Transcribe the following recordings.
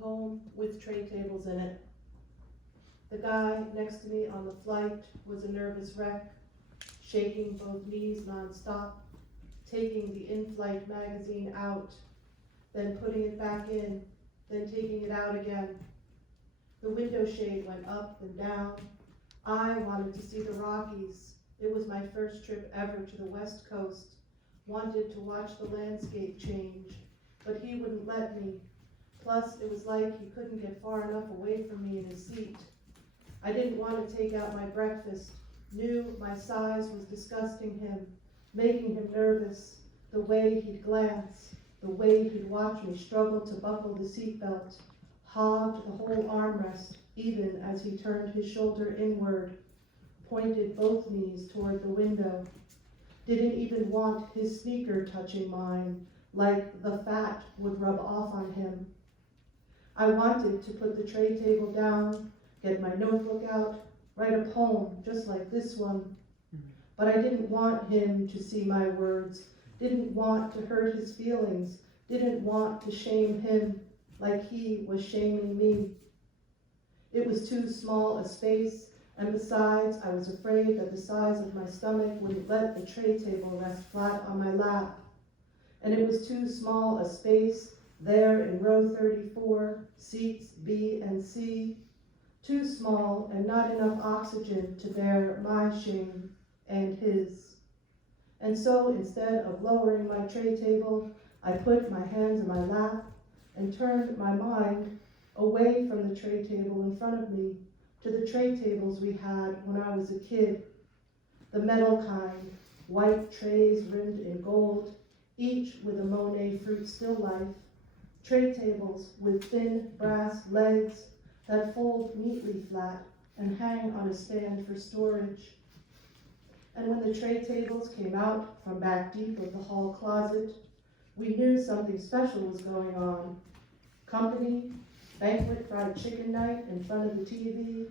poem with tray tables in it. The guy next to me on the flight was a nervous wreck, shaking both knees nonstop, taking the in-flight magazine out, then putting it back in, then taking it out again. The window shade went up and down. I wanted to see the Rockies. It was my first trip ever to the West Coast. Wanted to watch the landscape change, but he wouldn't let me. Plus, it was like he couldn't get far enough away from me in his seat. I didn't want to take out my breakfast. Knew my size was disgusting him, making him nervous. The way he'd glance, the way he'd watch me struggle to buckle the seatbelt, hogged the whole armrest, even as he turned his shoulder inward, pointed both knees toward the window. Didn't even want his sneaker touching mine, like the fat would rub off on him. I wanted to put the tray table down, get my notebook out, write a poem just like this one. But I didn't want him to see my words, didn't want to hurt his feelings, didn't want to shame him like he was shaming me. It was too small a space, and besides, I was afraid that the size of my stomach wouldn't let the tray table rest flat on my lap. And it was too small a space there in row 34, seats B and C, too small and not enough oxygen to bear my shame and his. And so instead of lowering my tray table, I put my hands in my lap and turned my mind away from the tray table in front of me to the tray tables we had when I was a kid. The metal kind, white trays rimmed in gold, each with a Monet fruit still life. Tray tables with thin brass legs that fold neatly flat and hang on a stand for storage. And when the tray tables came out from back deep of the hall closet, we knew something special was going on. Company, banquet fried chicken night in front of the TV,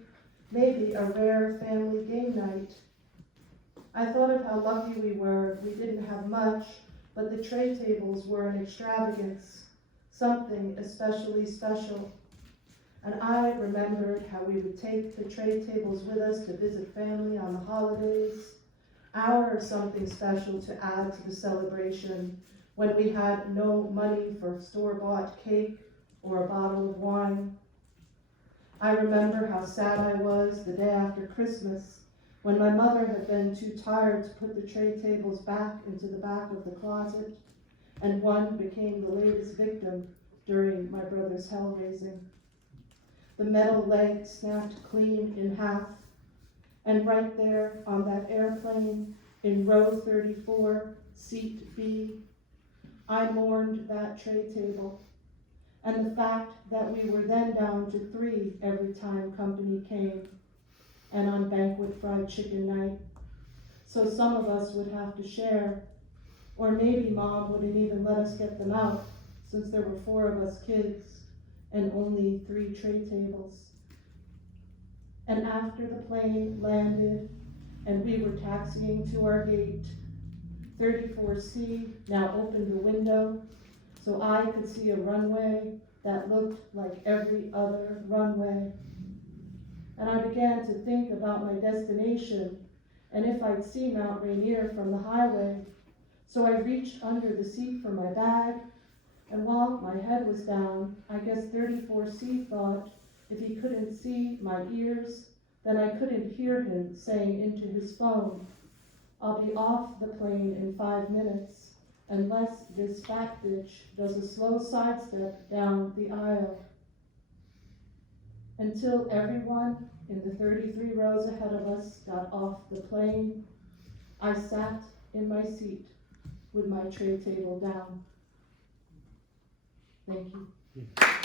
maybe a rare family game night. I thought of how lucky we were. We didn't have much, but the tray tables were an extravagance, something especially special. And I remembered how we would take the tray tables with us to visit family on the holidays, our something special to add to the celebration when we had no money for store-bought cake or a bottle of wine. I remember how sad I was the day after Christmas when my mother had been too tired to put the tray tables back into the back of the closet, and one became the latest victim during my brother's hell raising. The metal leg snapped clean in half, and right there on that airplane in row 34, seat B, I mourned that tray table and the fact that we were then down to 3 every time company came, and on banquet fried chicken night. So some of us would have to share, or maybe Mom wouldn't even let us get them out since there were 4 of us kids and only 3 tray tables. And after the plane landed and we were taxiing to our gate, 34C now opened the window so I could see a runway that looked like every other runway. And I began to think about my destination and if I'd see Mount Rainier from the highway. So I reached under the seat for my bag, and while my head was down, I guess 34C thought if he couldn't see my ears, then I couldn't hear him saying into his phone, "I'll be off the plane in 5 minutes, unless this fat bitch does a slow sidestep down the aisle." Until everyone in the 33 rows ahead of us got off the plane, I sat in my seat with my tray table down. Thank you.